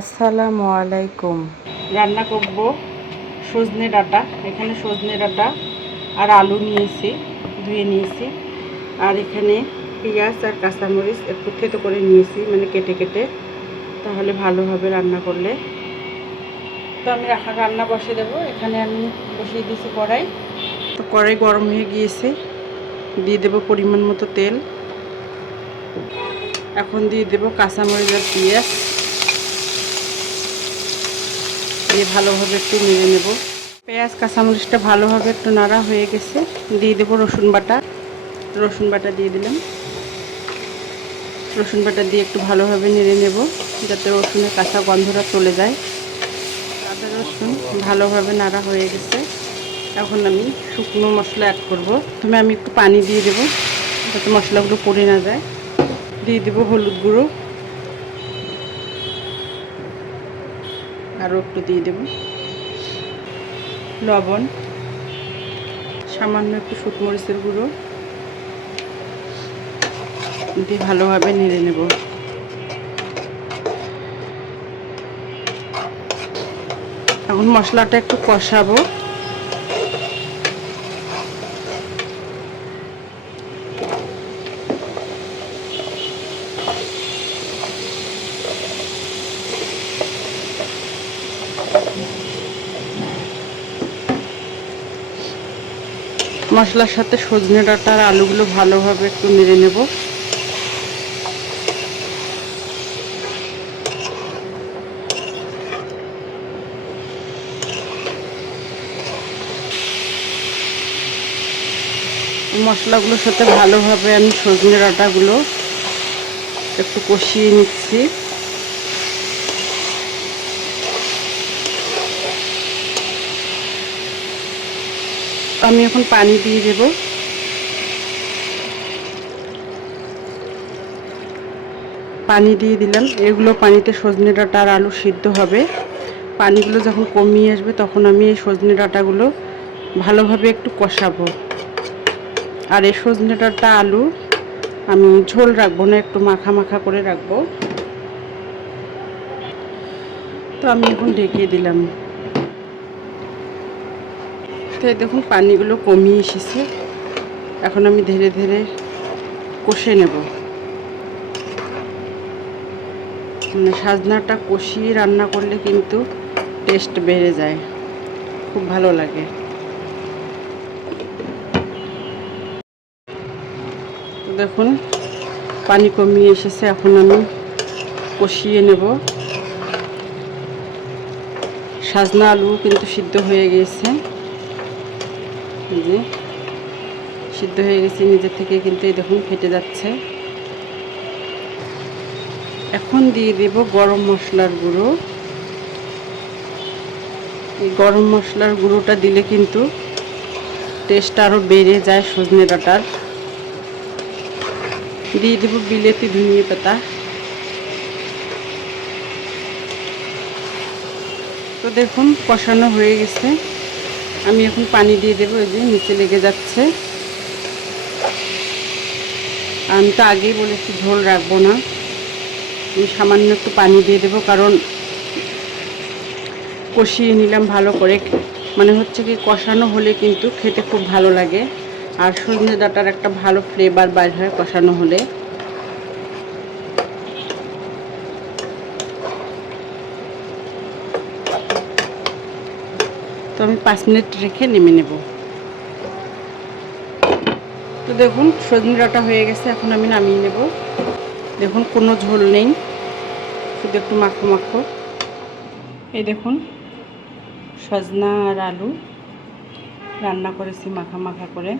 আসসালামু আলাইকুম। রান্না করব সজনে ডাঁটা। এখানে সজনে ডাঁটা আর আলু নিয়েছি, ধুয়ে নিয়েছি। আর এখানে পেঁয়াজ আর কাঁচামরিচ একটু থেতো করে নিয়েছি মানে কেটে কেটে। তাহলে ভালো হবে রান্না করলে। তো আমি রাখা রান্না বসিয়ে দেবো। এখানে আমি বসিয়ে দিয়েছি কড়াই। তো কড়াই গরম হয়ে গিয়েছে। দিয়ে দেবো পরিমাণ মতো তেল। এখন দিয়ে দেবো কাঁচামরিচ আর পেঁয়াজ। দিয়ে ভালোভাবে একটু নেড়ে নেব। পেঁয়াজ, কাঁচামরিচটা ভালোভাবে একটু নাড়া হয়ে গেছে। দিয়ে দেবো রসুন বাটা। রসুন বাটা দিয়ে দিলাম। রসুন বাটা দিয়ে একটু ভালোভাবে নেড়ে নেব, যাতে রসুনের কাঁচা গন্ধটা চলে যায়। আদা, রসুন ভালোভাবে নাড়া হয়ে গেছে। এখন আমি শুকনো মশলা অ্যাড করব। প্রথমে আমি একটু পানি দিয়ে দেবো, যাতে মশলাগুলো পড়ে না যায়। দিয়ে দেবো হলুদ গুঁড়ো। আরও একটু দিয়ে দেব। লবণ, সামান্য একটু শুকমরিচের গুঁড়ো দিয়ে ভালোভাবে নেড়ে নেব। এখন মশলাটা একটু কষাবো। মশলার সাথে সজনে ডাঁটা আর আলুগুলো ভালোভাবে একটু নেড়ে নেব। মশলাগুলোর সাথে ভালোভাবে আমি সজনে ডাঁটাগুলো একটু কষিয়ে নিচ্ছি। আমি এখন পানি দিয়ে দেব। পানি দিয়ে দিলাম। এগুলো পানিতে সজনে ডাঁটা আর আলু সিদ্ধ হবে। পানিগুলো যখন কমিয়ে আসবে তখন আমি এই সজনে ডাঁটাগুলো ভালোভাবে একটু কষাবো। আর এই সজনে ডাঁটা আলু আমি ঝোল রাখব না, একটু মাখা মাখা করে রাখব। তো আমি এখন ঢেকে দিলাম। তো দেখুন পানিগুলো কমিয়ে এসেছে। এখন আমি ধীরে ধীরে কষে নেব। মানে সাজনাটা কষিয়ে রান্না করলে কিন্তু টেস্ট বেড়ে যায়। খুব ভালো লাগে। দেখুন, পানি কমিয়ে এসেছে, এখন আমি কষিয়ে নেব। সাজনা আলু কিন্তু সিদ্ধ হয়ে গিয়েছে যে সিদ্ধ হয়ে গেছে নিজের থেকে, কিন্তু এই দেখুন ফেটে যাচ্ছে। এখন দিয়ে দেব গরম মশলার গুঁড়ো। এই গরম মশলার গুঁড়োটা দিলে কিন্তু টেস্ট আরও বেড়ে যায় সজনে ডাটার। দিয়ে দেব বিলেতি ধনিয়া পাতা। তো দেখুন কষানো হয়ে গেছে। আমি এখন পানি দিয়ে দেবো, এই যে নিচে লেগে যাচ্ছে। আমি তো আগেই বলেছি ঝোল রাখব না। আমি সামান্য একটু পানি দিয়ে দেবো, কারণ কষিয়ে নিলাম ভালো করে। মানে হচ্ছে কি, কষানো হলে কিন্তু খেতে খুব ভালো লাগে। আর সজনে ডাটার একটা ভালো ফ্লেভার বাইর হয় কষানো হলে। তো আমি পাঁচ মিনিট রেখে নেমে নেব। তো দেখুন সজনে ডাটা হয়ে গেছে, এখন আমি নামিয়ে নেব। দেখুন, কোনো ঝোল নেই। শুধু একটু মাখো মাখো। এই দেখুন, সজনা আর আলু রান্না করেছি মাখা মাখা করে।